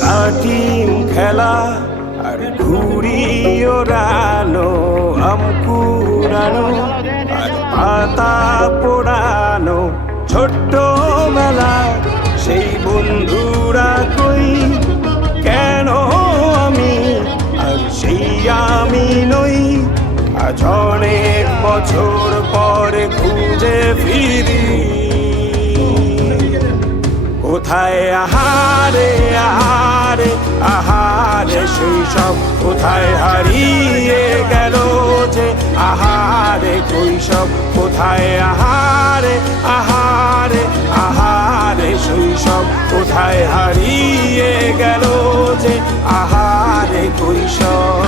লাটিম খেলা আর ঘুড়ি ওড়ানো, আম কুড়ানো আর পাতা পোড়ানো, ছোট্ট মেলা সেই বন্ধুরা কই, কেন আমি আর সেই আমি নই। আজ অনেক বছর পরে খুঁজে ফিরি, কোথায় আহারে আহারে আহারে শৈশব, কোথায় হারিয়ে গেল যে আহারে কৈশব, কোথায় আহারে আহারে আহারে শৈশব, কোথায় হারিয়ে গেল যে আহারে কৈশব।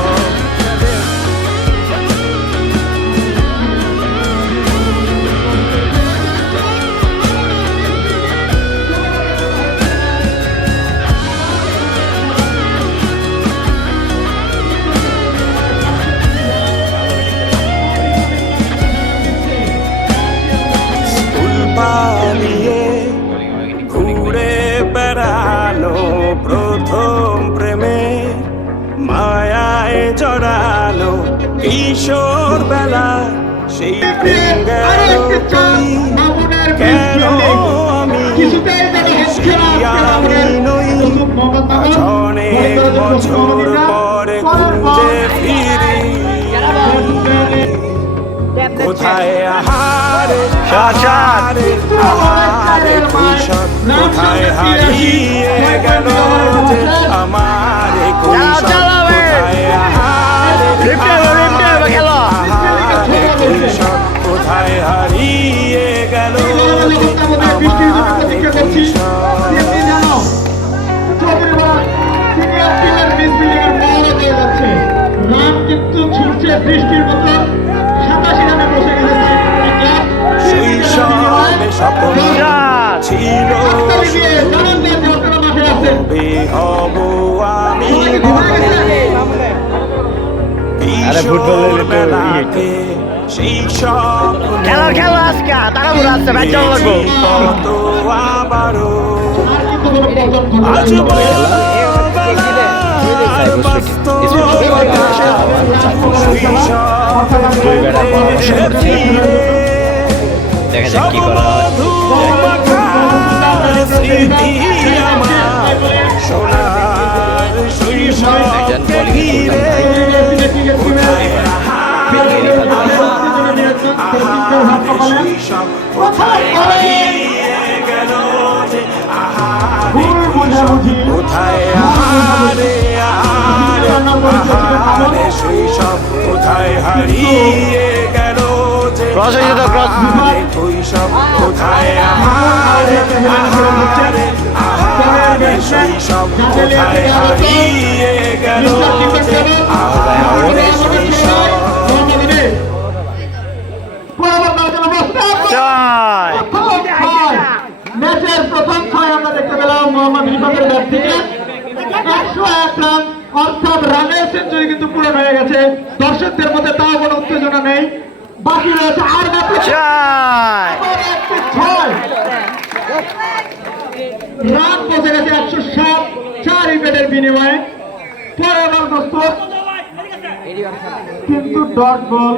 পালিয়ে ঘুরে বেড়ানো, প্রথম প্রেমে মায়ায় জড়ানো, কিশোর বেলা সেই প্রেম গেল কই, কেন আমি সেই আমি নই। আজ অনেক বছর পরে খুঁজে ফিরি, কোথায় আহারে আহারে আহারে কৈশোর, কোথায় হারিয়ে গেল যে আমারে কৈশোর, কোথায় আহারে আহারে কৈশোর, কোথায় হারিয়ে গেল যে আমারে কৈশোর। রান কিন্তু ছুটছে বৃষ্টির মতো, 87 রানে বসে গেছে। শৈশবে স্বপ্ন ছিল কবে হব আমি, কিশোর বেলাকে সেই স্বপ্ন কত আবারও আজ দেখা যাক কি করা হয়। কোথায় আহারে আহারে আহারে শৈশব, কোথায় হারিয়ে গেল যে আহারে কৈশব, কোথায় আহারে আহারে আহারে শৈশব, কোথায় হারিয়ে গেল যে আহারে শৈশব। ম্যাচের প্রথম ছয় আমরা দেখতে পেলাম মোহাম্মদ রিফাতের ব্যাট থেকে 101 রান, অর্থাৎ রানের সেঞ্চুরি কিন্তু পূরণ হয়ে গেছে। দর্শকদের মধ্যে তাও কোনো উত্তেজনা নেই, বাকি রয়েছে আর মাত্র 6 রান পৌঁছে গেছে 107 4 উইকেটের বিনিময়ে। পরের বল প্রস্তুত, কিন্তু ডট বল।